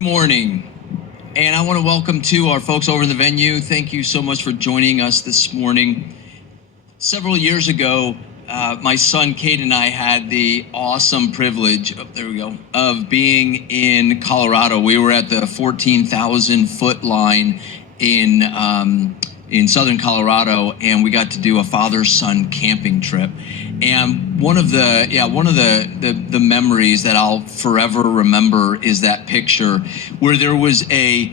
Morning, and I want to welcome to our folks over in the venue. Thank you so much for joining us this morning. Several years ago, my son Kate and I had the awesome privilege of being in Colorado. We were at the 14,000-foot line in southern Colorado, and we got to do a father-son camping trip. And one of the memories that I'll forever remember is that picture where there was a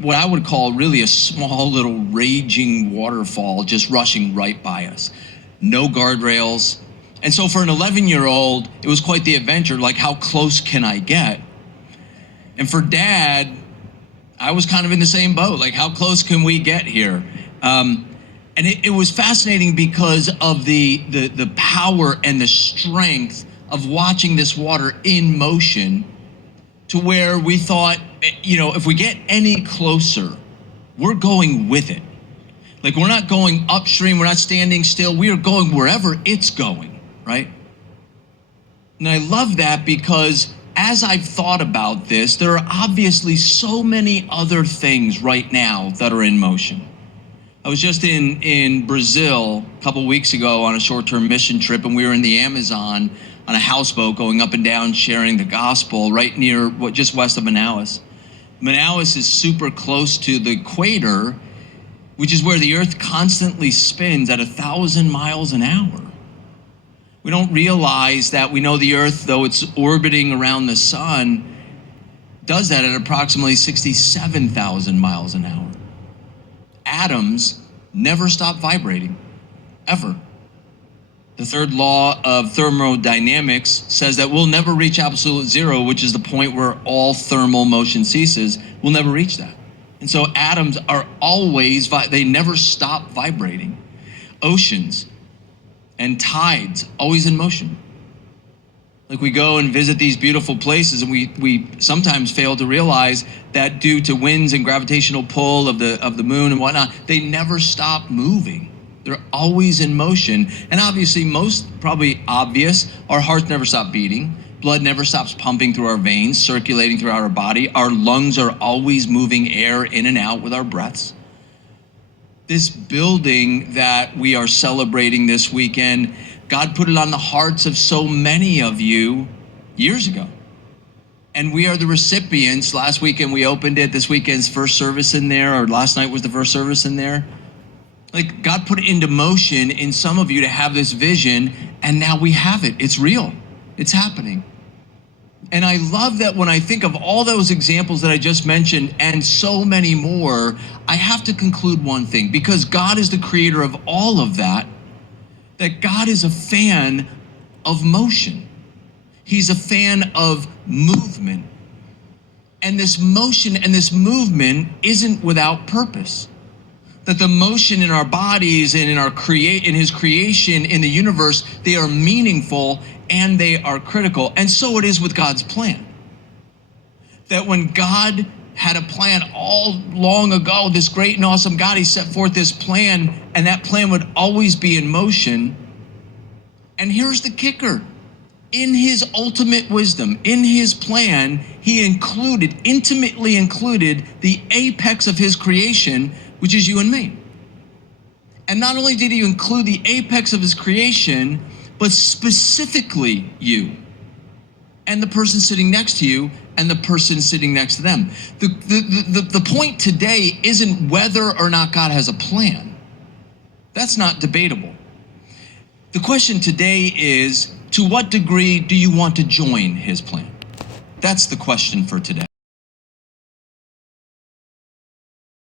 what I would call really a small little raging waterfall just rushing right by us. No guardrails. And so for an 11-year-old, it was quite the adventure. Like, how close can I get? And for Dad, I was kind of in the same boat. Like, how close can we get here? And it was fascinating because of the power and the strength of watching this water in motion, to where we thought, if we get any closer, we're going with it. Like, we're not going upstream, we're not standing still, we are going wherever it's going, right? And I love that because as I've thought about this, there are obviously so many other things right now that are in motion. I was just in Brazil a couple weeks ago on a short-term mission trip, and we were in the Amazon on a houseboat going up and down sharing the gospel right near just west of Manaus. Manaus is super close to the equator, which is where the earth constantly spins at 1,000 miles an hour. We don't realize that we know the earth, though it's orbiting around the sun, does that at approximately 67,000 miles an hour. Atoms never stop vibrating, ever. The third law of thermodynamics says that we'll never reach absolute zero, which is the point where all thermal motion ceases. We'll never reach that. And so atoms are always, they never stop vibrating. Oceans and tides, always in motion. Like, we go and visit these beautiful places, and we sometimes fail to realize that due to winds and gravitational pull of the moon and whatnot, they never stop moving. They're always in motion. And obviously, probably obvious, our hearts never stop beating. Blood never stops pumping through our veins, circulating throughout our body. Our lungs are always moving air in and out with our breaths. This building that we are celebrating this weekend, God put it on the hearts of so many of you years ago. And we are the recipients. Last weekend we opened it. This weekend's first service in there, or last night was the first service in there. Like, God put it into motion in some of you to have this vision, and now we have it. It's real. It's happening. And I love that when I think of all those examples that I just mentioned and so many more, I have to conclude one thing. Because God is the creator of all of that God is a fan of motion. He's a fan of movement. And this motion and this movement isn't without purpose. That the motion in our bodies and in his creation in the universe, they are meaningful and they are critical. And so it is with God's plan. That when God had a plan all long ago, this great and awesome God, he set forth this plan, and that plan would always be in motion. And here's the kicker. In his ultimate wisdom, in his plan, he intimately included the apex of his creation, which is you and me. And not only did he include the apex of his creation, but specifically you and the person sitting next to you and the person sitting next to them. The point today isn't whether or not God has a plan. That's not debatable. The question today is, to what degree do you want to join his plan? That's the question for today.